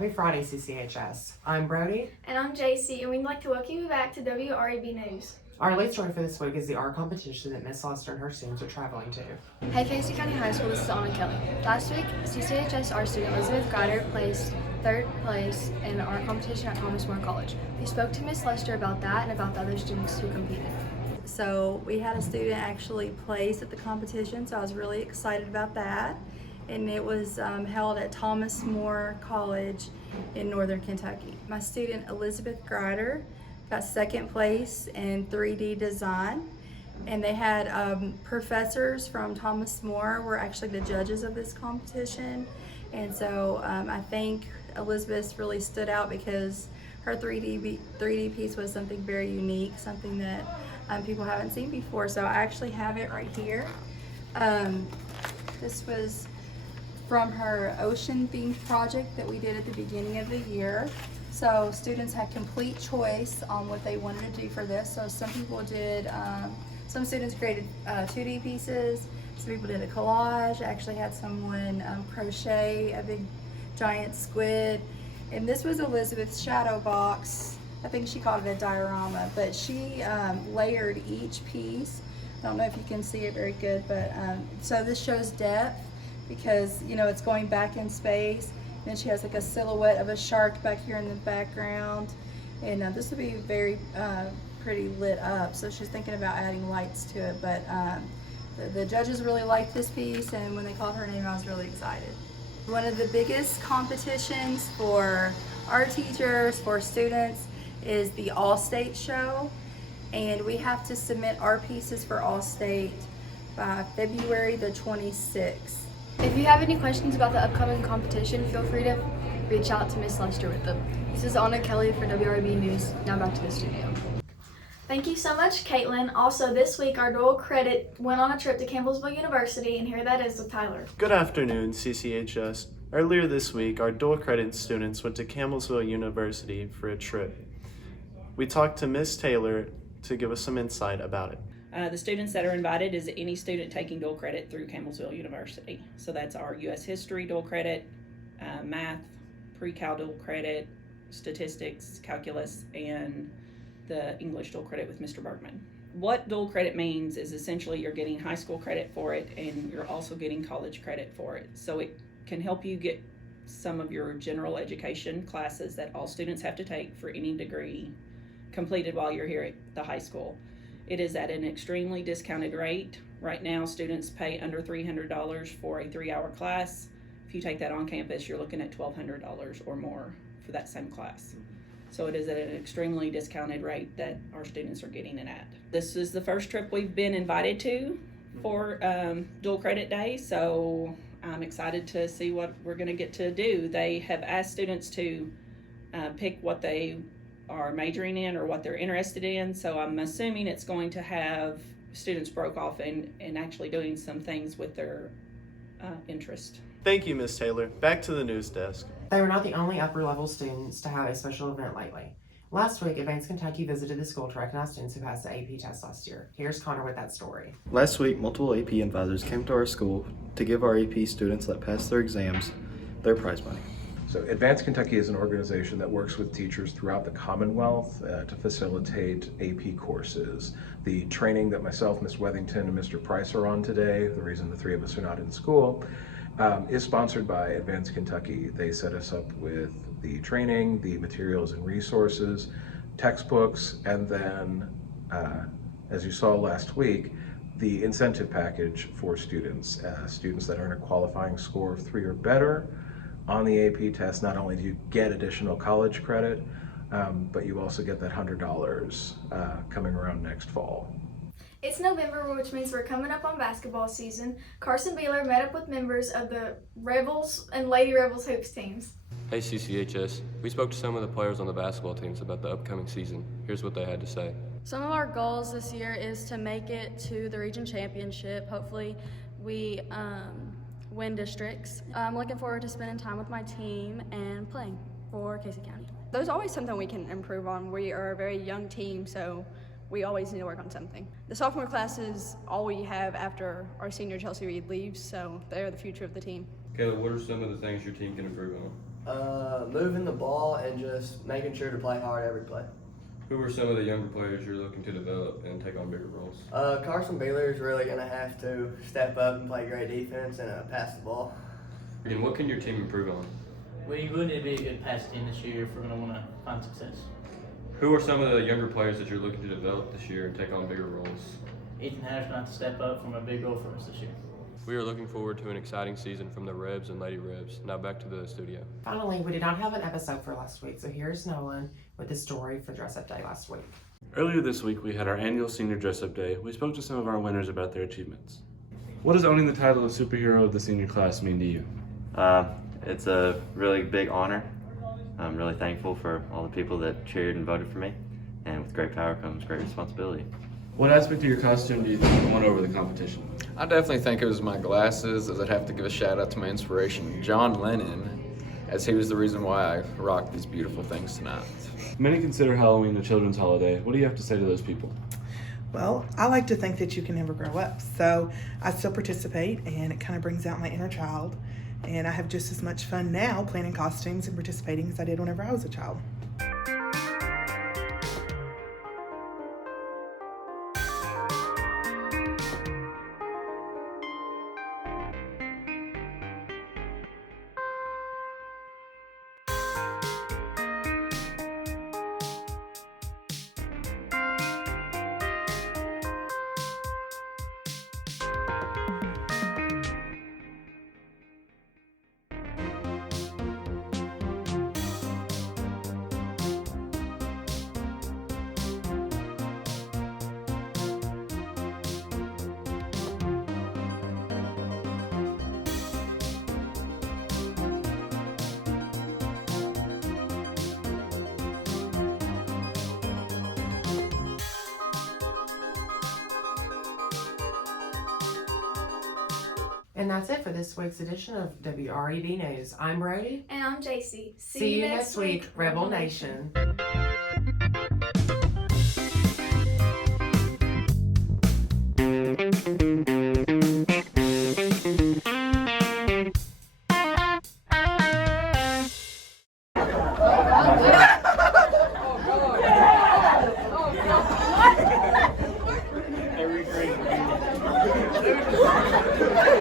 Happy Friday, CCHS. I'm Brody. And I'm JC, and we'd like to welcome you back to WREB News. Our lead story for this week is the art competition that Miss Lester and her students are traveling to. Hey Casey County High School, this is Anna Kelly. Last week, CCHS art student Elizabeth Grider placed third place in the art competition at Thomas More College. We spoke to Miss Lester about that and about the other students who competed. So we had a student actually place at the competition, so I was really excited about that. And it was held at Thomas More College in Northern Kentucky. My student Elizabeth Grider got second place in 3D design, and they had professors from Thomas More were actually the judges of this competition. And so I think Elizabeth really stood out because her 3D piece was something very unique, something that people haven't seen before. So I actually have it right here. This was from her ocean themed project that we did at the beginning of the year. So students had complete choice on what they wanted to do for this. So some people did, some students created 2D pieces, some people did a collage. I actually had someone crochet a big giant squid. And this was Elizabeth's shadow box. I think she called it a diorama, but she layered each piece. I don't know if you can see it very good, but so this shows depth because, you know, it's going back in space. And she has like a silhouette of a shark back here in the background. And this would be very pretty lit up. So she's thinking about adding lights to it. But the judges really liked this piece, and when they called her name, I was really excited. One of the biggest competitions for our teachers, for students, is the All-State show. And we have to submit our pieces for All-State by February the 26th. If you have any questions about the upcoming competition, feel free to reach out to Miss Lester with them. This is Anna Kelly for WREB News. Now back to the studio. Thank you so much, Caitlin. Also, this week, our dual credit went on a trip to Campbellsville University, and here that is with Tyler. Good afternoon, CCHS. Earlier this week, our dual credit students went to Campbellsville University for a trip. We talked to Miss Taylor to give us some insight about it. The students that are invited is any student taking dual credit through Campbellsville University. So that's our U.S. History dual credit, math, pre-cal dual credit, statistics, calculus, and the English dual credit with Mr. Bergman. What dual credit means is essentially you're getting high school credit for it and you're also getting college credit for it. So it can help you get some of your general education classes that all students have to take for any degree completed while you're here at the high school. It is at an extremely discounted rate. Right now, students pay under $300 for a 3-hour class. If you take that on campus, you're looking at $1,200 or more for that same class. So it is at an extremely discounted rate that our students are getting it at. This is the first trip we've been invited to for dual credit day, so I'm excited to see what we're gonna get to do. They have asked students to pick what they are majoring in or what they're interested in, so I'm assuming it's going to have students broke off and actually doing some things with their interest. Thank you, Miss Taylor. Back to the news desk. They were not the only upper level students to have a special event lately. Last week, Advanced Kentucky visited the school to recognize students who passed the AP test last year. Here's Connor with that story. Last week, multiple AP advisors came to our school to give our AP students that passed their exams their prize money. So Advanced Kentucky is an organization that works with teachers throughout the Commonwealth to facilitate AP courses. The training that myself, Ms. Wethington, and Mr. Price are on today, the reason the three of us are not in school, is sponsored by Advanced Kentucky. They set us up with the training, the materials and resources, textbooks, and then, as you saw last week, the incentive package for students. Students that earn a qualifying score of 3 or better on the AP test, not only do you get additional college credit, but you also get that $100 coming around next fall. It's November, which means we're coming up on basketball season. Carson Beeler met up with members of the Rebels and Lady Rebels hoops teams. Hey CCHS, we spoke to some of the players on the basketball teams about the upcoming season. Here's what they had to say. Some of our goals this year is to make it to the region championship. Hopefully we win districts. I'm looking forward to spending time with my team and playing for Casey County. There's always something we can improve on. We are a very young team, so we always need to work on something. The sophomore class is all we have after our senior Chelsea Reed leaves, so they're the future of the team. Caleb, what are some of the things your team can improve on? Moving the ball and just making sure to play hard every play. Who are some of the younger players you're looking to develop and take on bigger roles? Carson Beeler is really going to have to step up and play great defense and pass the ball. And what can your team improve on? We really need to be a good pass team this year if we're going to want to find success. Who are some of the younger players that you're looking to develop this year and take on bigger roles? Ethan Hatter's going to have to step up from a big role for us this year. We are looking forward to an exciting season from the Rebs and Lady Rebs. Now back to the studio. Finally, we did not have an episode for last week, so here's Nolan with the story for Dress Up Day last week. Earlier this week, we had our annual Senior Dress Up Day. We spoke to some of our winners about their achievements. What does owning the title of Superhero of the Senior Class mean to you? It's a really big honor. I'm really thankful for all the people that cheered and voted for me, and with great power comes great responsibility. What aspect of your costume do you think won over the competition? I definitely think it was my glasses, as I'd have to give a shout out to my inspiration, John Lennon, as he was the reason why I rocked these beautiful things tonight. Many consider Halloween a children's holiday. What do you have to say to those people? Well, I like to think that you can never grow up, so I still participate, and it kind of brings out my inner child. And I have just as much fun now planning costumes and participating as I did whenever I was a child. And that's it for this week's edition of WREB News. I'm Brody. And I'm JC. See you next week, Rebel Nation.